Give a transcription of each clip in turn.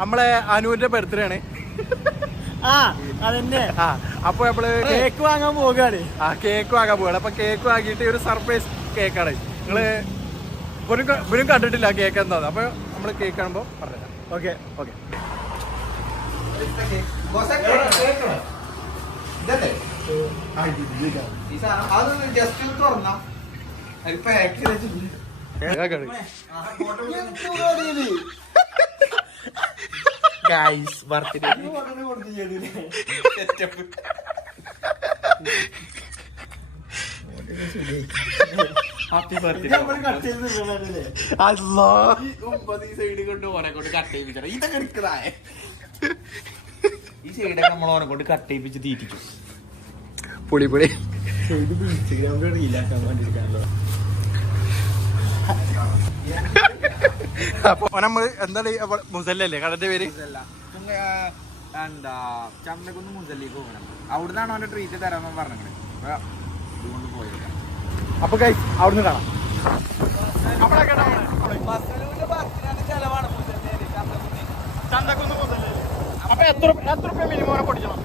നമ്മളെ അനുവിന്റെ ബർത്ത്ഡേ ആണ്. അതന്നെ. അപ്പൊ നമ്മള് കേക്ക് വാങ്ങാൻ പോവുകയാണ്. കേക്ക് വാങ്ങാൻ പോവാണ്. അപ്പൊ കേക്ക് വാങ്ങിയിട്ട് ഒരു സർപ്രൈസ് കേക്കാണ്. നിങ്ങള് ഇവരും കണ്ടിട്ടില്ല കേക്ക് എന്താ. അപ്പൊ നമ്മള് കേക്ക് കാണുമ്പോ പറഞ്ഞുതരാം. Okay okay. Guys birthday happy birthday. Side കൊണ്ട് ഓനെ കൊണ്ട് കട്ട് ചെയ്യിപ്പിച്ച ഇതൊക്കെ എടുക്കതായ ഈ സൈഡൊക്കെ നമ്മൾ ഓനെ കൊണ്ട് കട്ട് ചെയ്യിപ്പിച്ച് തീറ്റിച്ചു. പൊളി പൊളി. ഇൻസ്റ്റഗ്രാമിൽ റീലാക്കാൻ വേണ്ടിയിരിക്കാണല്ലോ. അപ്പൊ നമ്മള് എന്താണ് മുസല്ലല്ലേ കടന്റെ പേര്? എന്താ ചന്തക്കുന്ന് മുസല്ലിക്ക് പോകണം. അവിടുന്നാണ് അവന്റെ ട്രീറ്റ് തരാമെന്ന് പറഞ്ഞത്. ഇതുകൊണ്ട് പോയില്ല. അപ്പൊ ഗൈസ് അവിടുന്ന് കാണാം. അപ്പൊ എത്ര രൂപ മിനിമം പൊടിക്കണം?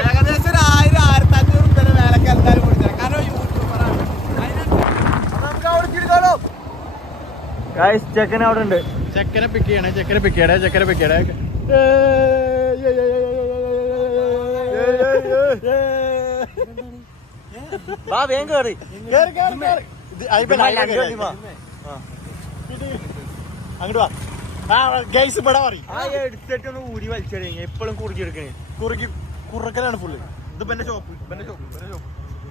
ഏകദേശം 1000-1500 റുപ്യ വേലക്ക് എന്തായാലും കൊടുക്കണം. കാരണം യൂട്യൂബറാണ്. ചെക്കൻ അവിടെ ഉണ്ട്. ചെക്കനെ പിക്ക് ചെയ്യണേ. ചെക്കനെ പിക്ക് ചെയ്യണേ. വേഗം കേറി അങ്ങോട്ട് വാ. ഗൈസ് ഇവിടെ പറയും എടുത്തിട്ടൊന്ന് ഊരി വലിച്ചെടു. എപ്പോഴും കുറുക്കിയെടുക്കണേ. കുറുക്കലാണ് ഫുള്ള്. ഇത് പിന്നെ ഷോപ്പ്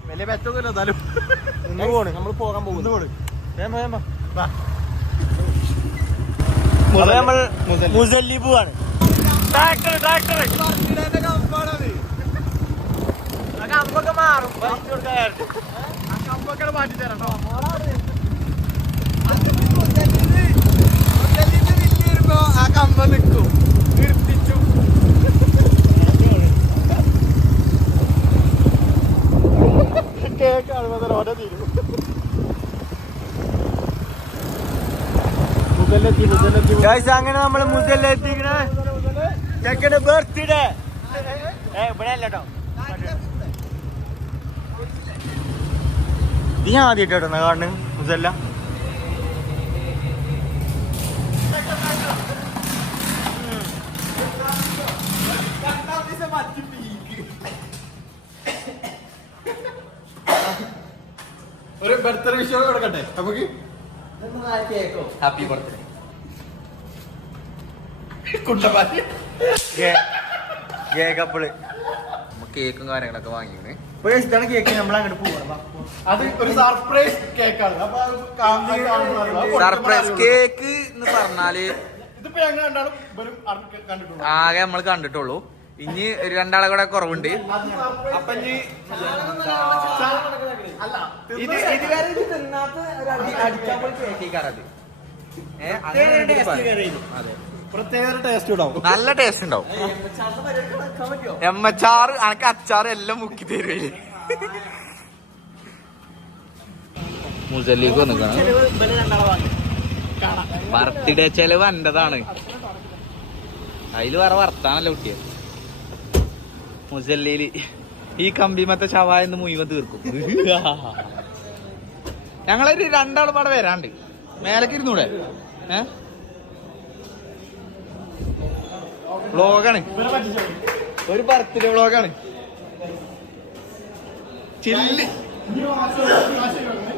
വലിയ മെച്ചൊന്നുമില്ല. എന്നാലും നമ്മൾ പോകാൻ പോകുന്നു. നമ്മൾ മുസല്ലി പോവാണ്. കമ്പൊക്കെ മാറും. കമ്പൊക്കെ മാറ്റി തരാം. ആ കമ്പ നിൽക്കും. നിർത്തിച്ചു. കേക്കാണ് ഓരോ തീരും. അങ്ങനെ നമ്മള് മുതലെത്തിക്കണ ചെക്കന്റെ ബർത്ത്ഡേ ഇവിടെ അല്ലട്ടോ. ഇത് ഞാൻ ആദ്യമായിട്ടോ കാണുന്നു മുസല്ല. ഒരു ബർത്ത്ഡേ വിഷയം കൊടുക്കട്ടെ നമുക്ക്. ഹാപ്പി ബർത്ത്ഡേ കേക്കപ്പിള്. കേക്കും കാര്യങ്ങളൊക്കെ വാങ്ങിക്കണേ. ഇതാണ് കേക്ക്. നമ്മൾ അങ്ങോട്ട് പോവാ. അത് ഒരു സർപ്രൈസ് കേക്കാണ്. സർപ്രൈസ് കേക്ക് എന്ന് പറഞ്ഞാല് ഇതിപ്പോ ഞങ്ങൾ രണ്ടാളും കണ്ടിട്ടുള്ളൂ. ആകെ നമ്മൾ കണ്ടിട്ടുള്ളൂ. ഇനി രണ്ടാളെ കൂടെ കുറവുണ്ട്. അപ്പൊ ഇനി പ്രത്യേക ടേസ്റ്റ് ഉണ്ടാവും. നല്ല ടേസ്റ്റ് ഉണ്ടാവും. എമ്മച്ചാറ് അനക്ക് അച്ചാറ് എല്ലാം മുക്കി തരുവേ. മുസല്ലിക്ക് വന്നിക്കാണ്. ബർത്ത്ഡേ ചെലവ് എന്റേതാണ്. അതില് വേറെ വർത്താനല്ല കുട്ടിയെ. മുസല്ലിയില് ഈ കമ്പിമത്തെ ശവായെന്ന് മുഴുവൻ തീർക്കും. ഞങ്ങളൊരു രണ്ടാളും പാടെ വരാണ്ട് മേലേക്ക് ഇരുന്നൂടെ? വ്ളോഗാണ്. ഒരു ബർത്ത്ഡേ വ്ളോഗാണ്. ചില്ല്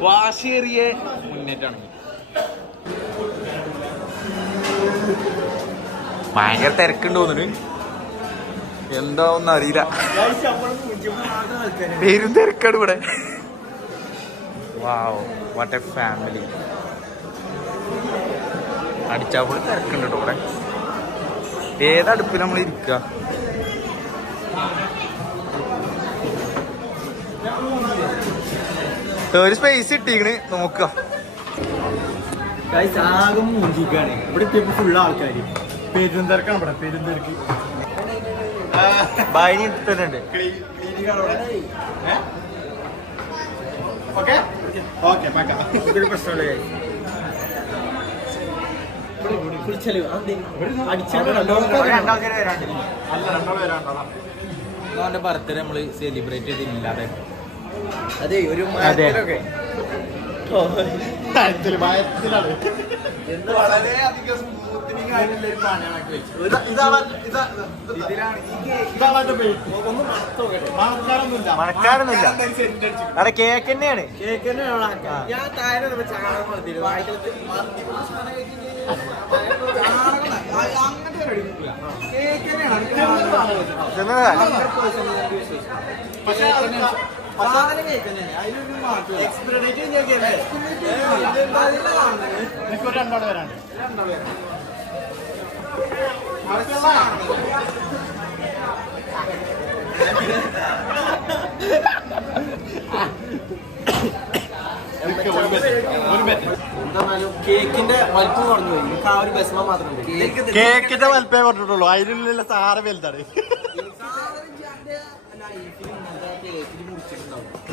വാശിയേറിയ മുന്നേറ്റാണ്. ഭയങ്കര തിരക്കുണ്ട് തോന്നുന്നു. എന്താ ഒന്നും അറിയില്ല. പേരും തിരക്കാണ് ഇവിടെ. Wow what a family. അടിച്ചാപ്പോൾ തിരക്കുണ്ട് കേട്ടോ ഇവിടെ. ഏതടുപ്പിൽ നമ്മൾ ഇരിക്കുക? ഒരു സ്പേസ് ഇട്ടിക്കണ് നോക്കുക. ആകെ മൂഞ്ചിക്കാണ് ഇവിടെ. ഫുള്ള് ആൾക്കാര് പെരുന്തിരക്കാണ് ഇവിടെ. പെരുന്തിരക്ക് ബായിനി ഇട്ടിട്ടുണ്ട്. Okay okay. ഇതൊരു പ്രശ്നമുള്ള കാര്യം. അവന്റെ ബർത്ത്ഡേ നമ്മള് സെലിബ്രേറ്റ് ചെയ്തില്ലാതെ അതെ ഒരു വളരെയധികം സ്മൂത്തനിങ് ആയിട്ടുള്ള ഒരു പാനാണ് മണക്കാരൊന്നുമില്ല അവിടെ കേക്ക് തന്നെയാണ് ഞാൻ താഴെ കേക്കിന്റെ വലിപ്പം കുറഞ്ഞു പോയി ആ ഒരു വിഷമം മാത്രമേ കേക്കിന്റെ വലുപ്പേ പറഞ്ഞിട്ടുള്ളൂ അതിനുള്ള സാര വലുതാണ്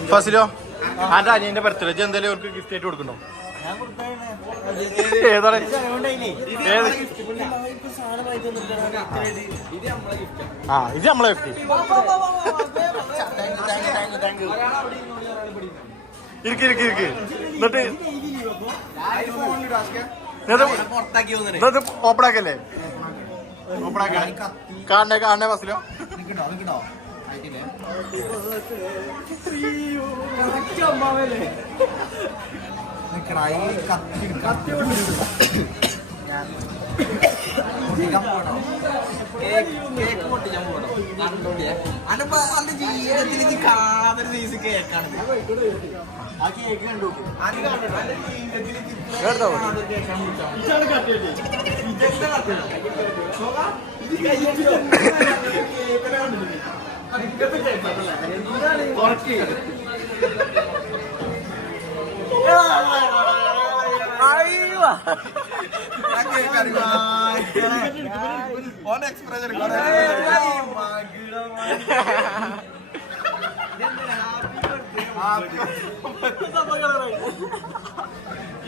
ഫസിലോ ആന്റെ അനിയന്റെ ബർത്ത്ഡേ എന്തായാലും അവർക്ക് ഗിഫ്റ്റ് ആയിട്ട് കൊടുക്കണ്ടോ ഏതാണ് ആ ഇത് നമ്മളെ ഗിഫ്റ്റ് ഇരിക്ക് ഇരിക്ക് ഇരിക്ക് എന്നിട്ട് ഓപ്പൺ ആക്കല്ലേ ഓപ്പൺ ആക്കാൻ കാണണേ കാണണേ ഫസിലോ ജീവിതത്തിൽ കാണാത്തൊരു സൈസ് കേക്കാണ് ആ കേക്ക് കണ്ടു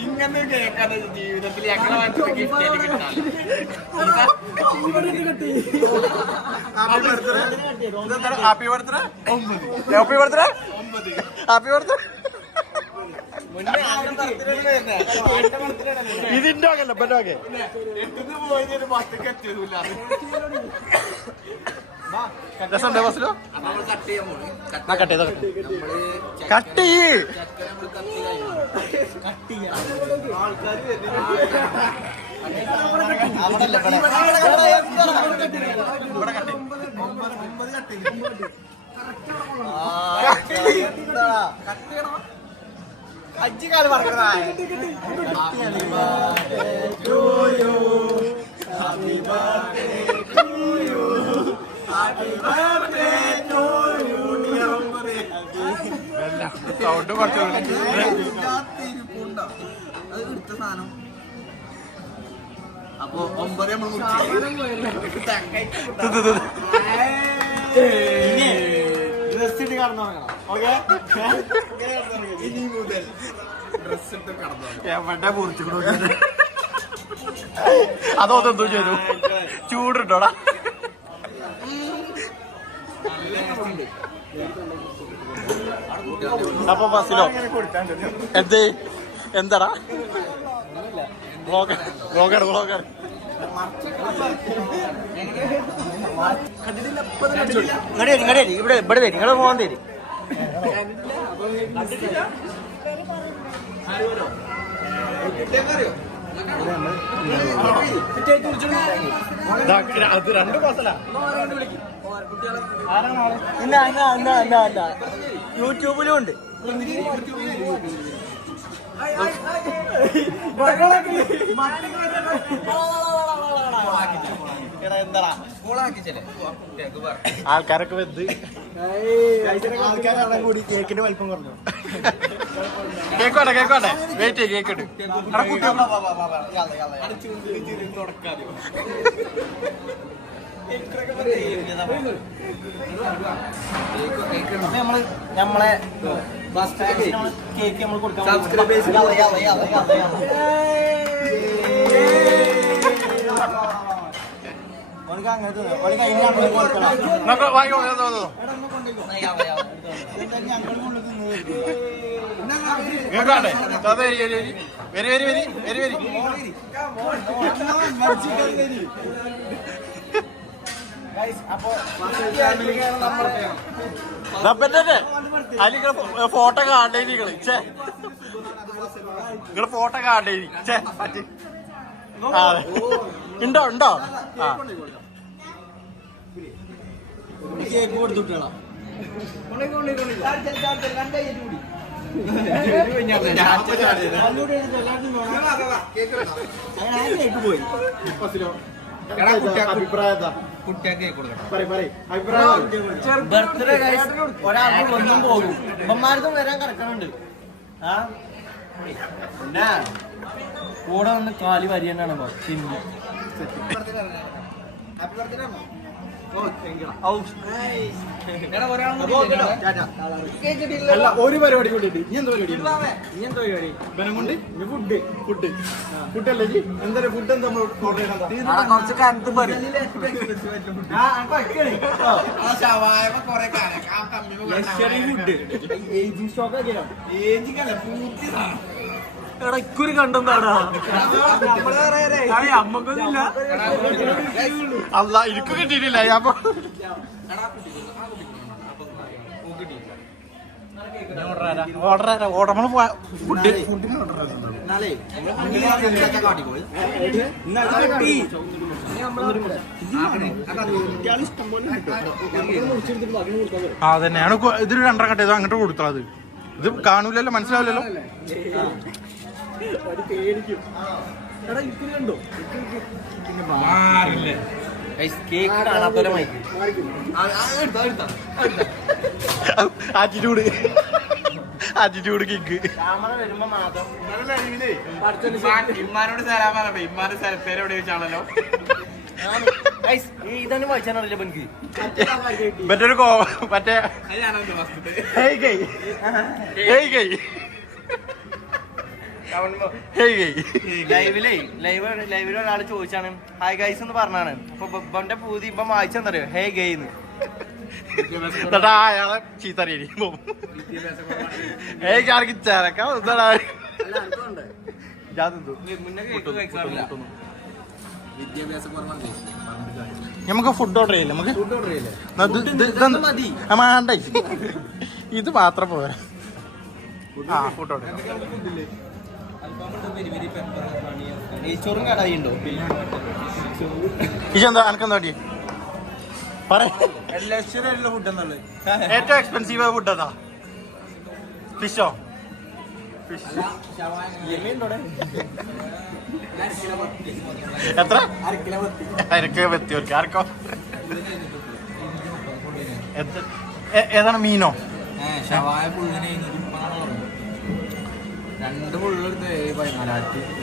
ഇങ്ങനെ കേൾക്കാതെ ജീവിതത്തിൽ happy birthday happy birthday happy birthday ഇതിന്റെ ആകല്ല ബെറ്റോക്കെ രസമുണ്ടോ ബസ്സിലോ കട്ട് ചെയ്തോ കട്ട് ചെയ്യ് അജ്ജിക്കാല് പറക്കണ സൗണ്ട് കുറച്ച് അത് എടുത്ത സാധനം അപ്പൊ 9 നമ്മൾ ഡ്രസ് ഇട്ട് കടന്നു ഓക്കെ ഇനി മുതൽ ഡ്രസ് ഇട്ട് കടന്നു എവിടെ മുറിച്ചു അതോതെന്തോ ചെയ്തു ചൂടുണ്ടോടാ അപ്പൊ ബസ്സിലോ എന്തേ എന്താടാ ബ്ലോഗർ ബ്ലോഗർ ബ്ലോഗർ ഇങ്ങടെ ഇവിടെ ഇവിടെ വരും നിങ്ങളെ പോകാൻ തരും അത് രണ്ട് ബസ്സല്ല യൂട്യൂബിലും ഉണ്ട് ആൾക്കാരൊക്കെ വെന്ത് ആൾക്കാരെ കൂടി കേക്കിന്റെ വലിപ്പം കുറഞ്ഞു കേക്കോട്ടെ കേക്കോട്ടെ വെയിറ്റ് കേക്കിട്ട് നമ്മളെ ബസ് കേക്ക് നമ്മൾ കൊടുക്കാൻ ഫോട്ടോ കാണണ്ടേ നിങ്ങള് നിങ്ങള് ഫോട്ടോ കാണണ്ടേ ഉണ്ടോ ഉണ്ടോ ആ കേക്ക് കൊടുത്തിട്ടാ ബർത്ത്ഡേ ഒരാൾക്ക് ഒന്നും പോകും അമ്മമാർക്കും വരാൻ കിടക്കണുണ്ട് ആ പിന്നെ കൂടെ വന്ന് കാലി വരിയെന്നാണ് പിന്നെ ഒരു പരിപാടി കൊണ്ടിട്ട് ഇനി എന്താ പരിപാടി ബലം കൊണ്ട് ഫുഡ് ഫുഡ് ഫുഡല്ലേ എന്താ ഫുഡ് എന്താ നമ്മൾ ഓർഡർ ചെയ്യണം കുറച്ച് കനത്ത് പറയും ഇക്കുറി കണ്ടെന്താടാ അമ്മക്കൊന്നുമില്ല അല്ല എനിക്ക് കിട്ടിയിട്ടില്ല അപ്പൊ ഓർഡർ ഫുഡ് അതന്നെയാണ് ഇതൊരു 2.5 കട്ടയത് അങ്ങോട്ട് കൊടുത്തത് ഇത് കാണൂലല്ലോ മനസ്സിലാവില്ലല്ലോ കേക്ക് കാണാത്തോലെ മൈക്ക് ആറ്റിറ്റ്യൂഡ് കേക്ക് ക്യാമറ വരുമ്പോ മാത്രം ഇമ്മാനോട് തരാൻ പറഞ്ഞ ഇമ്മാന്റെ സ്ഥലപ്പേര് എവിടെ വെച്ചാണല്ലോ ഇതന്നെ വായിച്ചാണല്ലോ എനിക്ക് മറ്റൊരു മറ്റേ ലൈവില് ഒരാൾ ചോദിച്ചാണ് ഹായ് ഗൈസ് എന്ന് പറഞ്ഞാണ് അപ്പൊ ബബ്ബന്റെ പൂതി ഇപ്പം വായിച്ചെന്നറിയോ ഹേ ഗെയ്ന്ന് അയാളെ ചീത്തറിയാ ആർക്ക് ചേരക്കാം മുന്നേ കേക്ക് കഴിക്കാറില്ല നമുക്ക് ഫുഡ് ഓർഡർ ചെയ്യില്ല നമുക്ക് ഫുഡ് ഓർഡർ ചെയ്യില്ലേ മതി വേണ്ട ഇത് മാത്രം പോരാ ആ ഫുഡ് ഓർഡർ നെയ്ച്ചോറും കടായിണ്ടോ ഇതെന്താ എനക്കെന്താ വേണ്ടി പറ ലക്ഷറിയുള്ള ഫുഡ് എന്നുള്ളത് ഏറ്റവും എക്സ്പെൻസീവ് ഫുഡ് അതാ ഫിഷോ എത്ര 1 കിലോ വെത്തി ആർക്കോ ഏതാണ് മീനോ ഷവായ പുള്ളിന് 2 പുള്ളെടുത്ത് 1400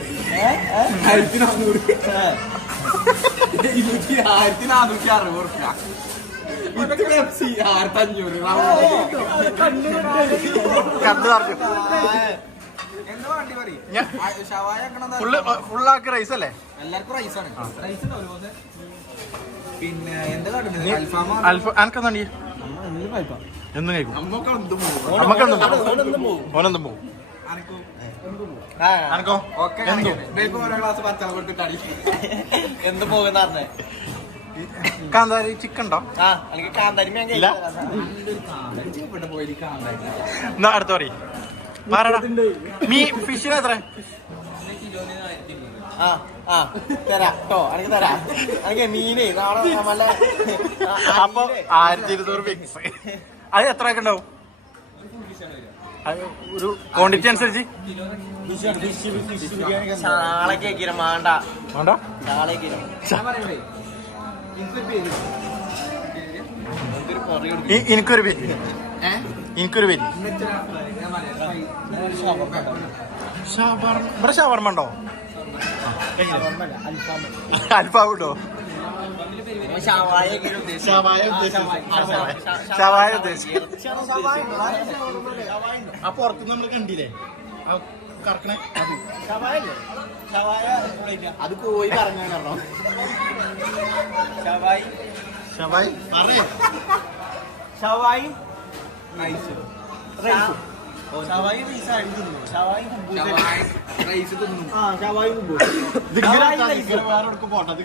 ഫുള്ളാക്കി റൈസ് അല്ലേ എല്ലാവർക്കും റൈസാണ് പിന്നെ എന്താ അനക്കെന്താ എന്നും കഴിക്കും ഓനെന്തും പോകും അനക്കോ എന്ത് പോകുന്ന പറഞ്ഞേ കാന്താരി ചിക്കൻ ഉണ്ടോ ആ എനിക്ക് കാന്താരി ഇല്ല എന്നാ അടുത്ത പറയും ഫിഷിന് എത്ര തരാ കേട്ടോ എനിക്ക് തരാ എനിക്ക് മീന് നാളെ നല്ല അപ്പൊ 1200 ഫിക്സ് അത് എത്ര ഒക്കെ ഉണ്ടാവും ഒരു ക്വാണ്ടിറ്റി അനുസരിച്ച് നാളെ കേക്കിരം വേണ്ട വേണ്ട നാളെ കേക്കിരം എനിക്കൊരു പേര് ഇവിടെ ഷവർമ്മ ഉണ്ടോ അൽഫാം ഉണ്ടോ ഷവായ ഉദ്ദേശിച്ചു ആ പുറത്ത് നമ്മൾ കണ്ടില്ലേ കറക്കണേ അത് കോഴി പറഞ്ഞ കാരണം ഷവായി പറയേ ഷവായി റൈസ് ഷവായി റൈസ് ആയിരുന്നു ഷവായി റൈസ് തിന്നു ആ ഷവായി വേറെ പോട്ടെ അത്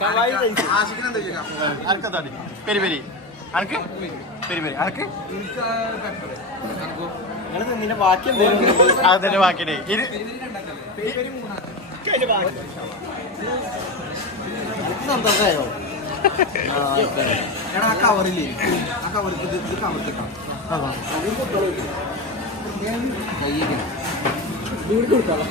ഷവായി റൈസ് ആശിക്കുന്ന എന്താ അനക്കെന്താണ് പെരി പെരി അനക്ക് പെരി പെരി അനക്ക് നിങ്ങൾ നിന്റെ ബാക്കി എന്തെങ്കിലും അതിന്റെ ബാക്കിയുടെ സന്തോഷമായോ എടാ ആ കവറില്ലേ ആ കവർ കവർത്തിക്കാം കൊടുക്കാം